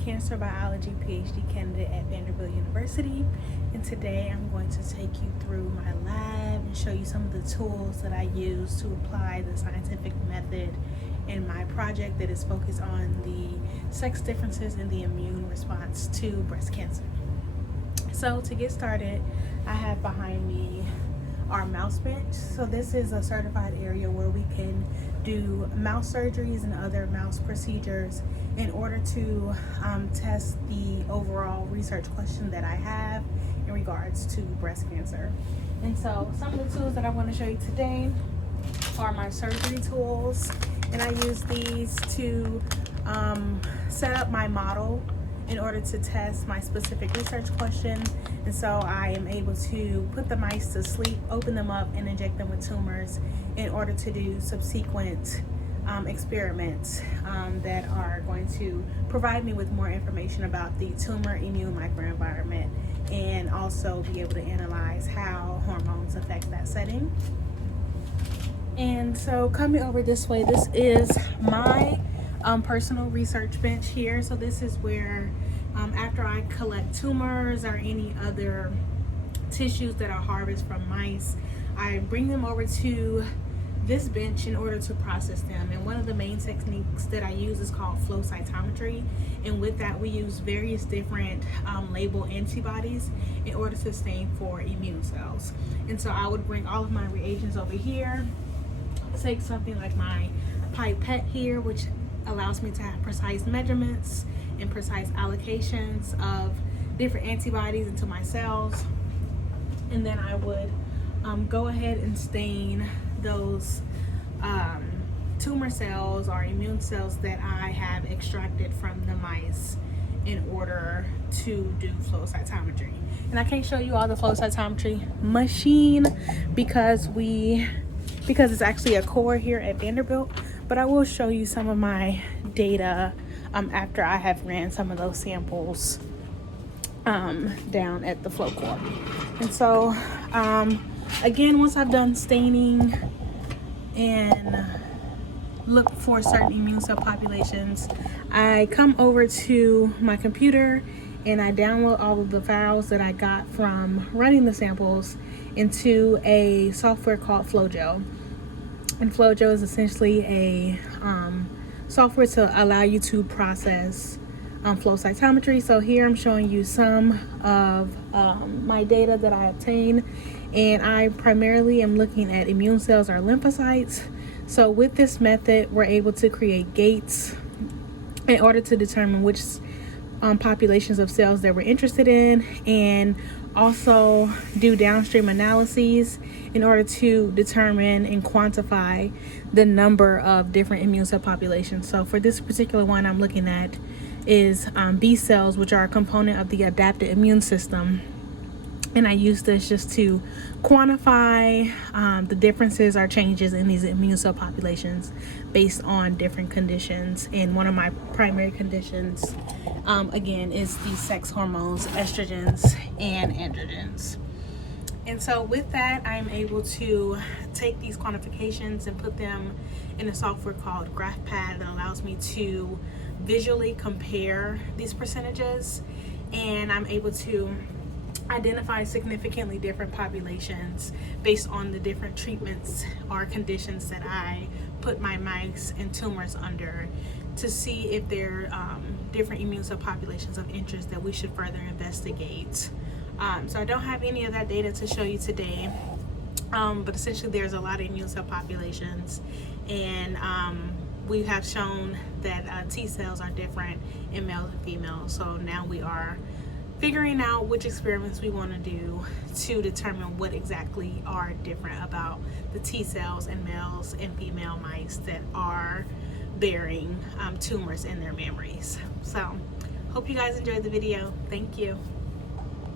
cancer biology PhD candidate at Vanderbilt University, and today I'm going to take you through my lab and show you some of the tools that I use to apply the scientific method in my project that is focused on the sex differences in the immune response to breast cancer. So to get started, I have behind me our mouse bench. So this is a certified area where we can do mouse surgeries and other mouse procedures in order to test the overall research question that I have in regards to breast cancer. And so some of the tools that I want to show you today are my surgery tools, and I use these to set up my model in order to test my specific research question. And so I am able to put the mice to sleep, open them up, and inject them with tumors in order to do subsequent experiments that are going to provide me with more information about the tumor immune microenvironment, and also be able to analyze how hormones affect that setting. And so coming over this way, this is my personal research bench here. So this is where after I collect tumors or any other tissues that I harvest from mice, I bring them over to this bench in order to process them. And one of the main techniques that I use is called flow cytometry, and with that we use various different label antibodies in order to stain for immune cells. And so I would bring all of my reagents over here, take something like my pipette here, which allows me to have precise measurements and precise allocations of different antibodies into my cells. And then I would go ahead and stain those tumor cells or immune cells that I have extracted from the mice in order to do flow cytometry. And I can't show you all the flow cytometry machine because it's actually a core here at Vanderbilt, but I will show you some of my data after I have ran some of those samples down at the flow core. And so again, once I've done staining and look for certain immune cell populations, I come over to my computer and I download all of the files that I got from running the samples into a software called FlowGel. And FlowGel is essentially a software to allow you to process flow cytometry. So here I'm showing you some of my data that I obtained, and I primarily am looking at immune cells or lymphocytes. So with this method, we're able to create gates in order to determine which populations of cells that we're interested in, and also do downstream analyses in order to determine and quantify the number of different immune cell populations. So for this particular one I'm looking at is B cells, which are a component of the adaptive immune system. And I use this just to quantify the differences or changes in these immune cell populations based on different conditions. And one of my primary conditions, again, is the sex hormones, estrogens and androgens. And so with that, I'm able to take these quantifications and put them in a software called GraphPad that allows me to visually compare these percentages. And I'm able to identify significantly different populations based on the different treatments or conditions that I put my mice and tumors under, to see if there are different immune cell populations of interest that we should further investigate. So I don't have any of that data to show you today, but essentially there's a lot of immune cell populations, and we have shown that T cells are different in males and females. So now we are figuring out which experiments we want to do to determine what exactly are different about the T cells in males and female mice that are bearing tumors in their mammaries. So hope you guys enjoyed the video. Thank you.